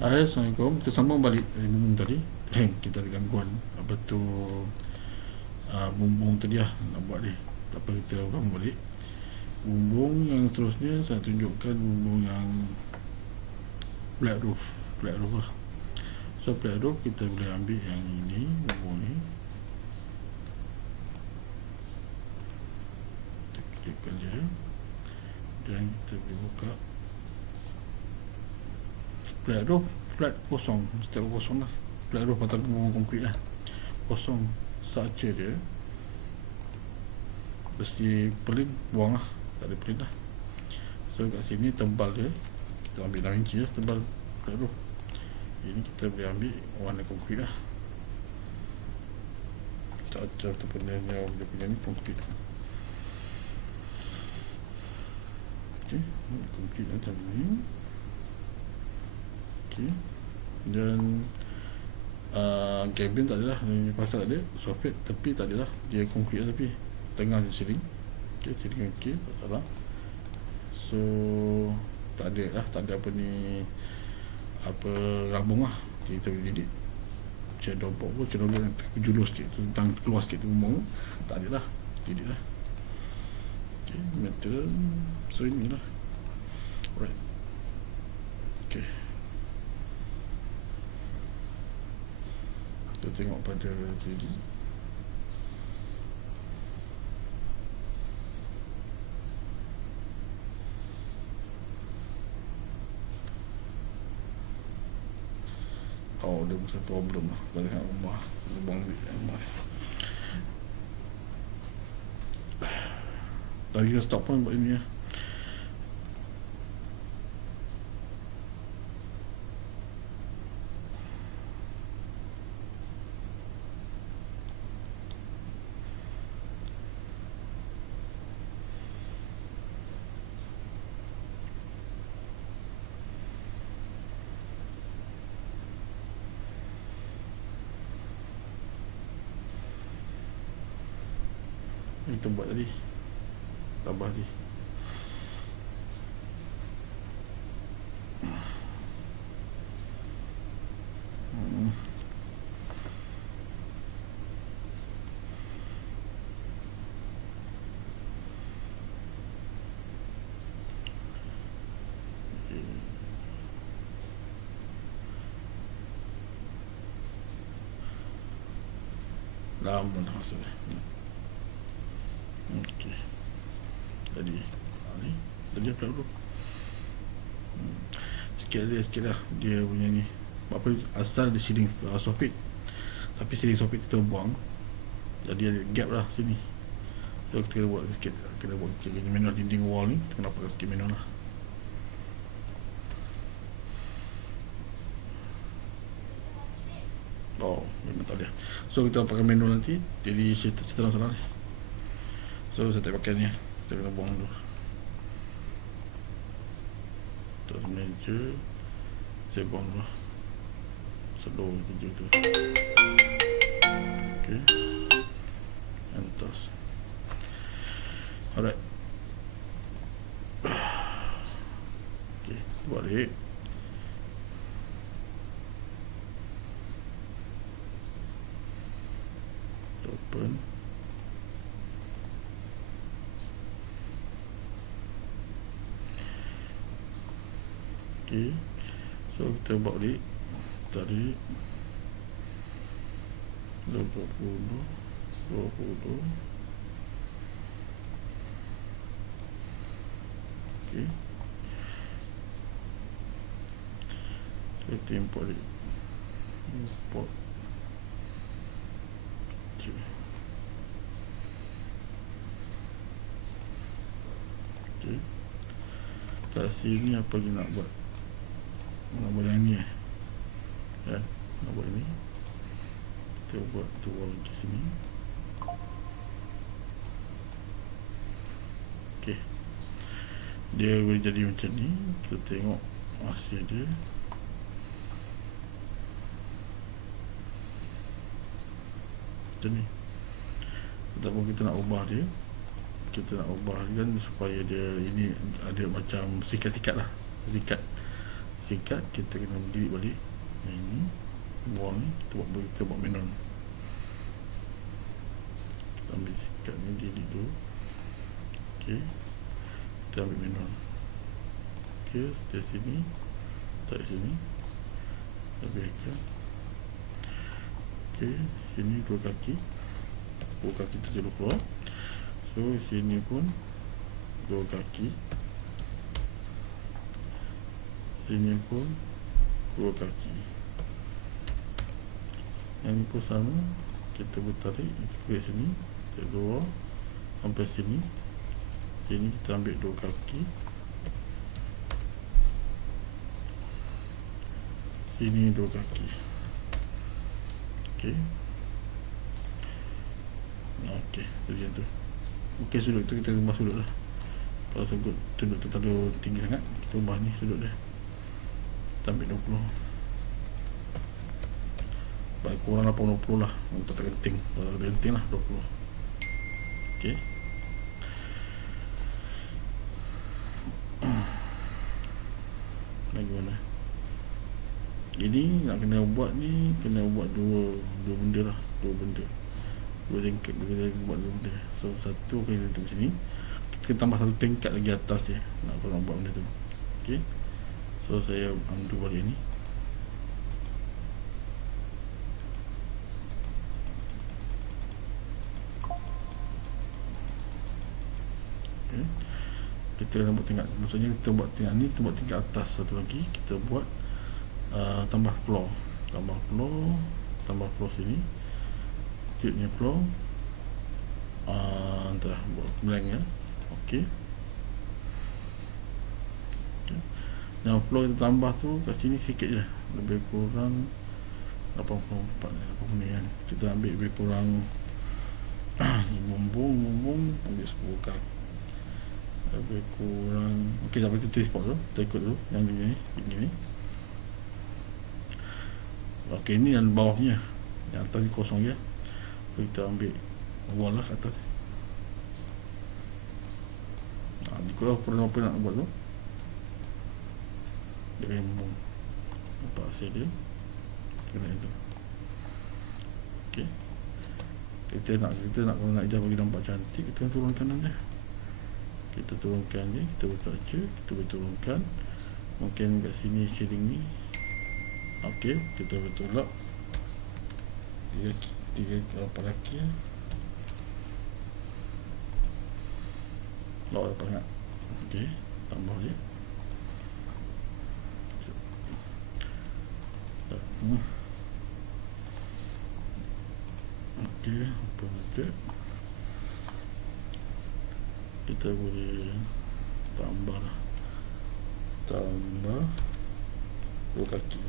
Hai, Assalamualaikum. Kita sambung balik bumbung tadi. Kita ada gangguan apa tu, bumbung tadi lah nak buat ni. Tak apa, kita sambung balik. Bumbung yang seterusnya saya tunjukkan bumbung yang flat roof. Flat roof lah. So flat roof kita boleh ambil yang ini, bumbung ni. Kita klikkan dia. Dan kita boleh buka flat roof, flat kosong, setiap kosong lah. Flat roof atau bumbung konkrit lah, kosong saja dia. Mesti pelin, buang lah, tak ada pelin lah. So kat sini tebal dia, kita ambil 6 inci lah tebal flat roof. Ini kita boleh ambil warna konkrit lah, caca ataupun dia punya ni konkrit. Ok, konkrit macam ni. Ok, dan cabin tak adalah, ni pasal tak ada, soffit tepi tak adalah, dia konkrit lah, tapi tengah je ceiling. Ok, ceiling ok, tak salah. So tak ada lah, tak ada apa ni, apa rabung lah. Okay, kita boleh edit shadow box pun, shadow box yang terjulur sikit, tentang keluar sikit tu bumbung, tak ada lah, edit lah. Ok, material, so ini lah. Alright, ok, kita tengok pada 3D. Oh, dia mesti problem lah kalau tengok rumah lubang rumah. Tadi kita stop pun buat ini lah. Kita buat tadi, tambah tadi. Lama dah masalah. Okey, tadi ni tadi apa dulu, sikit lah dia punya ni. Apa asal di ceiling soffit, tapi ceiling soffit kita buang, jadi ada gap lah sini. So kita kena buat sikit, manual dinding wall ni kita kena pakai sikit manual lah. Oh, memang tak boleh. So kita pakai manual nanti, jadi cerita masalah ni. So saya tak pakai ni, kita kena buang dulu. Atas meja saya buang dulu, slow kerja tu. Ok, atas. Alright, ok, balik. Open. Okay, so kita buat balik tarik 20. Okay, so kita import balik, import. Okay, okay, kat sini apa dia nak buat, nak buat yang ni kan, nak buat ni, kita buat tu wall di sini. Ok, dia boleh jadi macam ni. Kita tengok hasil dia. Macam ni. Ataupun kita nak ubah dia, kita nak ubah kan supaya dia ini ada macam sikat-sikat lah, singkat, kita kena delete balik yang ini, buang ni, kita buat manual. Kita ambil singkat ni, delete dulu. Ok, kita ambil manual. Ok, dari sini tarik sini, lebihkan. Ok, sini dua kaki terjulur keluar. So sini pun dua kaki, sini pun dua kaki. Yang ni pun sama, kita bertarik ke sini, kita luar sampai sini. Sini kita ambil dua kaki, sini dua kaki. Okey. Okey, jadi tu. Okey, sudut tu kita ubah sudut lah. Kalau sudut tu terlalu tinggi sangat, kita ubah ni sudut dia. Kita ambil 20. Baik kurang 80 lah untuk tak genting. Kalau genting lah 20. Okey. Bagaimana? Ini nak kena buat ni, kena buat dua benda lah, dua tingkat, kita buat dua benda. So satu kita letak sini, kita tambah satu tingkat lagi atas dia, nak buat benda tu. Ok, so saya undo balik ni. Okay. Kita nak buat tingkat, maksudnya kita buat tingkat ni, kita buat tingkat atas satu lagi, kita buat tambah floor sini, tip ni floor, entah buat blank ya. Okey. Yang floor kita tambah tu kat sini sikit je, lebih kurang 84 ni kan. Kita ambil lebih kurang bumbung ambil 10 kaki, lebih kurang. Okey, sampai tu spot tu, kita ikut dulu yang ni. Okey, ni yang bawahnya, yang atas ni kosong je. So, kita ambil wall lah kat atas. Dikira ukuran apa nak buat tu, dia rembung nampak hasil dia kena itu. Okey, kita nak hijau bagi nampak cantik, kita turunkan aja. Kita turunkan ni, kita berkaca, kita turunkan. Mungkin kat sini shading ni. Okey, kita bertolak tiga apa kaki ya. Lock dapat sangat. Okey, tambah je. Okey, apa lagi? Kita boleh tambah dua kaki.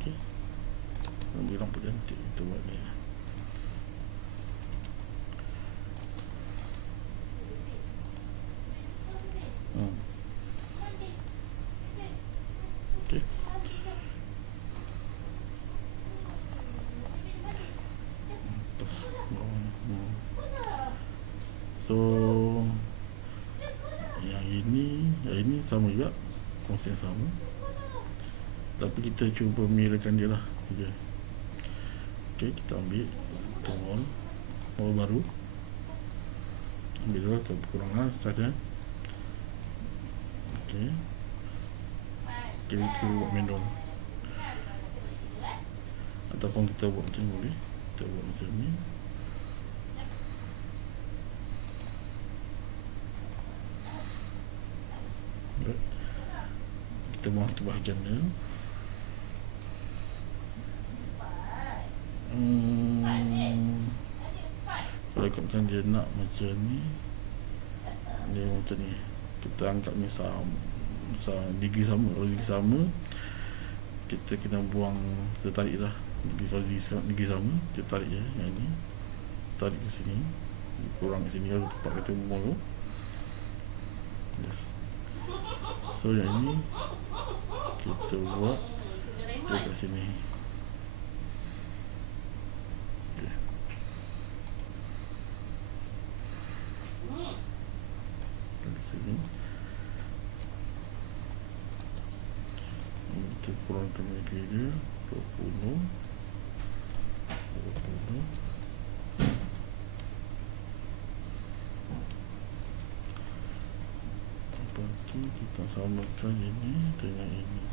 Okey, ambil lampu cantik, kita buat ni. Okey. So yang ini sama juga, konsep yang sama, tapi kita cuba mirrorkan dia lah dia. Okey, kita ambil wall baru, ambil dulu atau kekurangan saja. Okey, kita buat manual ataupun kita buat macam ni boleh. Kita buat macam ni. Kita buang tu bahagian dia. Kalau ikutkan dia nak macam ni, dia macam ni, kita angkat ni sama degree sama. Kalau degree sama, kita kena buang, kita tarik lah. Kalau degree sama, kita tarik je yang ni, tarik ke sini, kurang ke sini, kalau tempat kita buang tu. Yes. So yang ini kita buat dekat sini. Okay. kita kurangkan lagi dia 20. Lepas tu kita samakan ini dengan ini.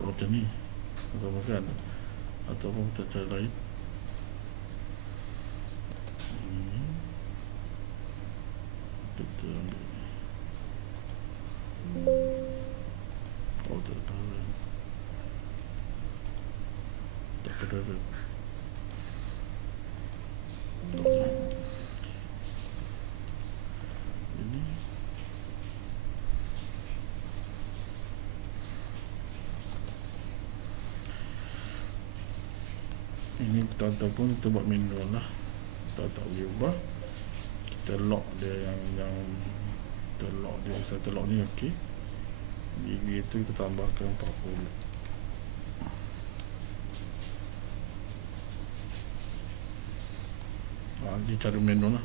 Macam ni samakan, ataupun kita cari lain. Ini kita ambil ni. Oh, tak apa, tak apa. Ini ataupun kita buat manual lah, tak boleh ubah. Kita lock dia yang kita lock dia, saya lock ni okey. Gigi tu kita tambahkan 40. Dia cara manual lah.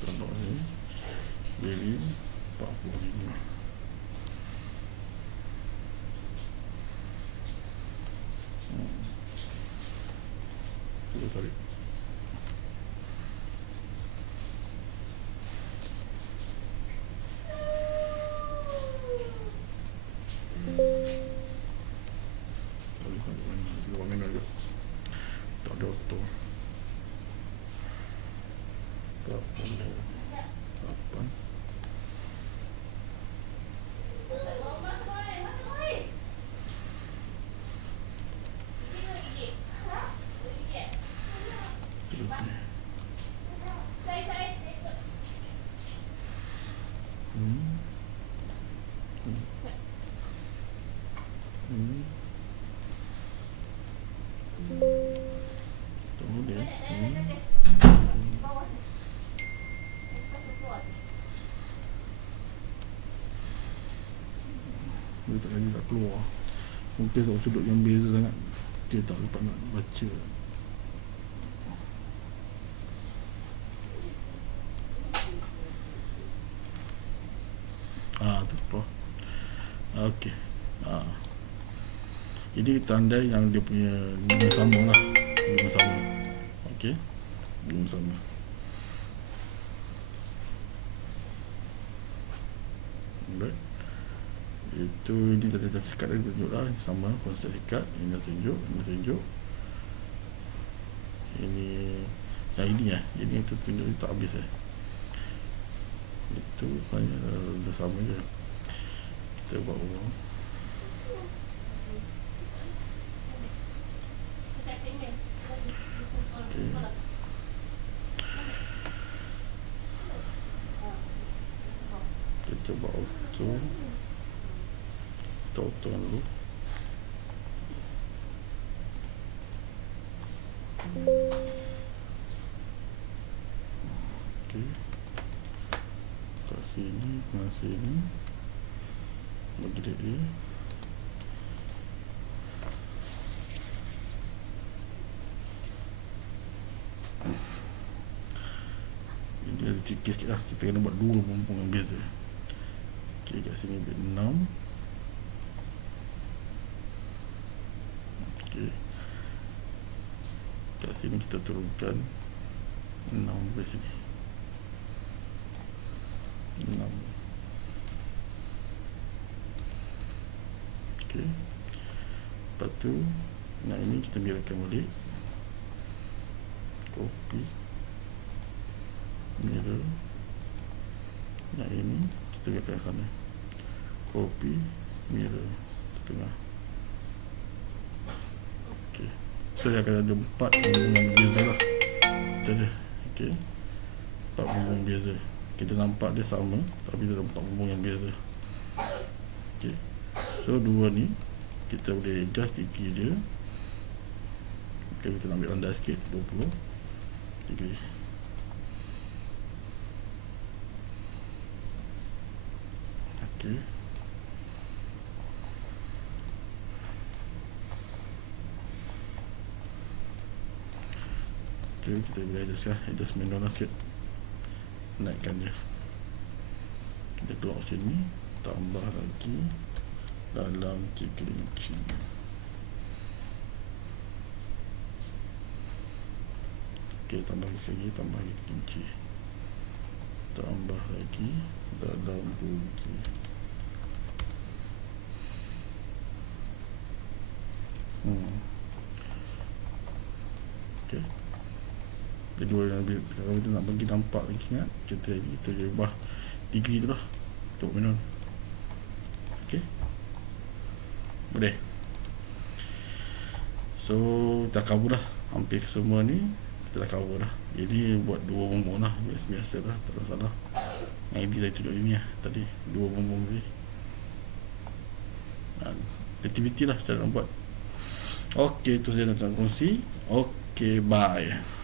Kita lock ni jadi 45. Tarik. Tak ada auto. 48. Dia tak lagi tak keluar. Mungkin tak sudut yang beza sangat, dia tak dapat nak baca. Tu keluar. Okey. Ini tanda yang dia punya bunga sama lah. Bunga sama. Okey. Bunga sama. Baik. Itu ini tadi sikat dia tunjuk lah. Sama konsep sikat. Ini dah tunjuk. Ini tunjuk. Ini yang ini ya. Ini kita tunjuk tak habis itu sebenarnya dah sama je. Kita buat ulang. Okay. Kita buat auto. Kita auto dulu. Okay. Sini, sini bagi dia. Ini ada tikis sikit lah. Kita kena buat dua bumbung yang beza. Ok, kat sini ambil 6. Ok, kat sini kita turunkan 6 dari sini. 6. Ok, lepas tu yang ini kita mirrorkan balik, copy, mirror. Yang ini kita mirrorkan sana, copy, mirror ke tengah. Ok, so dia akan ada 4 bumbung yang berbeza lah. Kita ada, ok, 4 bumbung berbeza. Kita nampak dia sama, tapi dia ada 4 bumbung yang berbeza. Okay. So dua ni kita boleh adjust gigi dia. Okay, kita nak ambil rendah sikit, 20 degree. Okay. itu kita boleh adjust manual lah sikit, naikkan dia. Kita keluar sini, tambah lagi dalam 3 inci. Ok, tambah lagi 3 inci, tambah lagi dalam 2 inci. Ok, kedua yang lebih, kalau kita nak bagi nampak lagi kan, kita ubah degree tu lah untuk manual. Ok, boleh. So dah cover dah hampir semua ni, kita dah cover dah. Jadi buat 2 bumbung lah, biasa lah, tak ada salah. Yang ini saya tunjuk ini lah tadi, 2 bumbung tadi. Aktiviti lah cara nak buat. Ok, tu saya nak kongsi. Ok, bye.